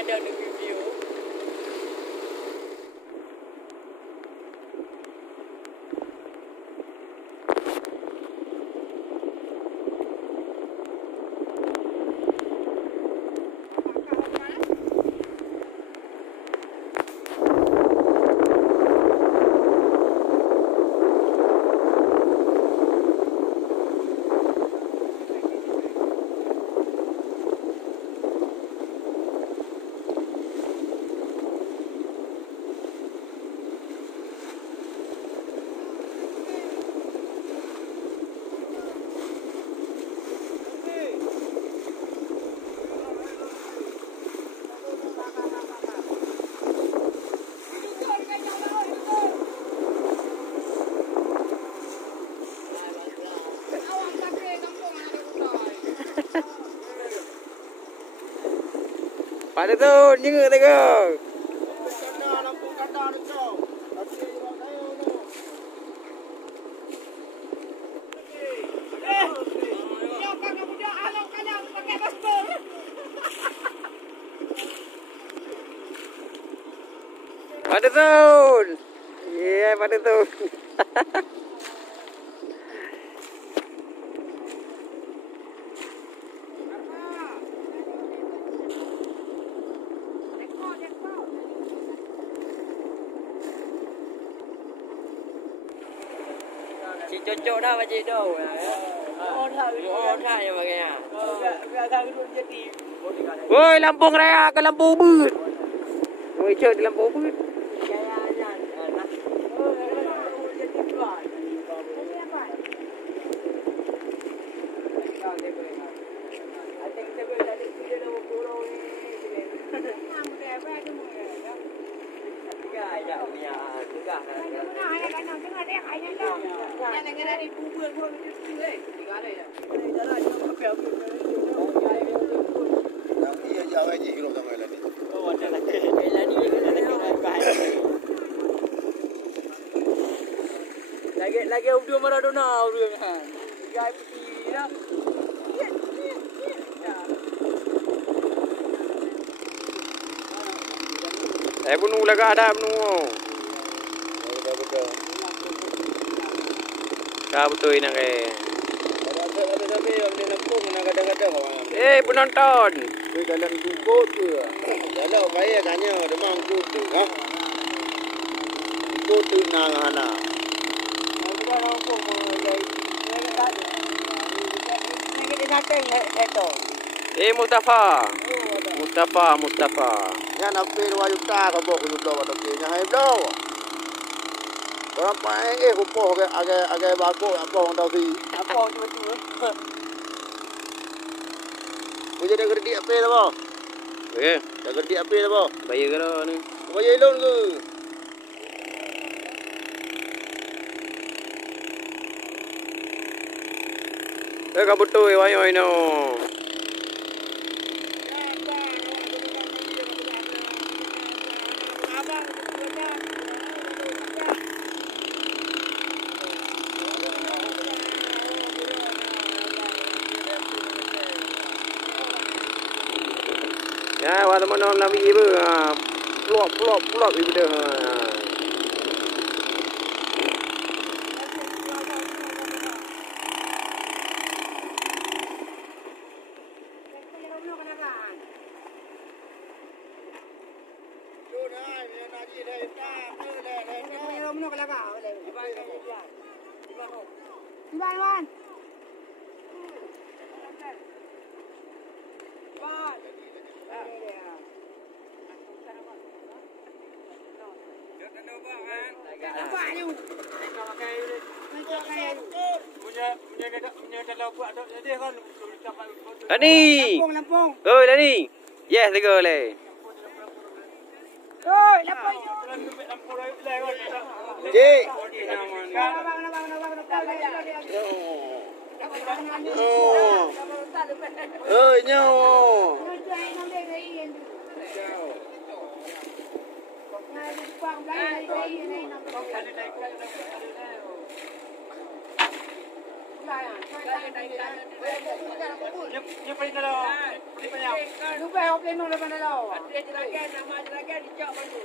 kadang-kadang di video. Pada tu, nyenguk tak ke? Pada tu. Ya, pada tu. Cocok dah pakcik tu. Otak je makanya. Biar kedua jadi. Woi, Lampung Raya ke Lampu Ubud. Woi, cok di Lampu Ubud. Lagi udah Maradona udah kan. Gaya putih dah. Bunuh laga ada bunuh. Dah betul nak penonton. Dalam dukut tu. Dalam kaya tanya demang tu ha. Dukut tu nang ana. Mustafa. Yan ang pero ayuta ka bo kuno do to Kenya hay do. Orang pae ko aga ba ko apa orang tau si. Apa betul. Puja dah gerdi apa dah bo? Okey. Dah gerdi apa dah bo? Bayar ke dah ni? Bayar loan ke? Kabutu wayo ino. Ya, waktu mana nak pergi apa? Pelop ibu dah. Lani. Lampung. Oi, Lani. Yes, let's go le. Oi, Lampung. Cik. Oi, nyawa. Dia paling dalam. Dia paling. Lupa apa yang nak lepas dalam. Ada jelagan nama jelagan dicak baru.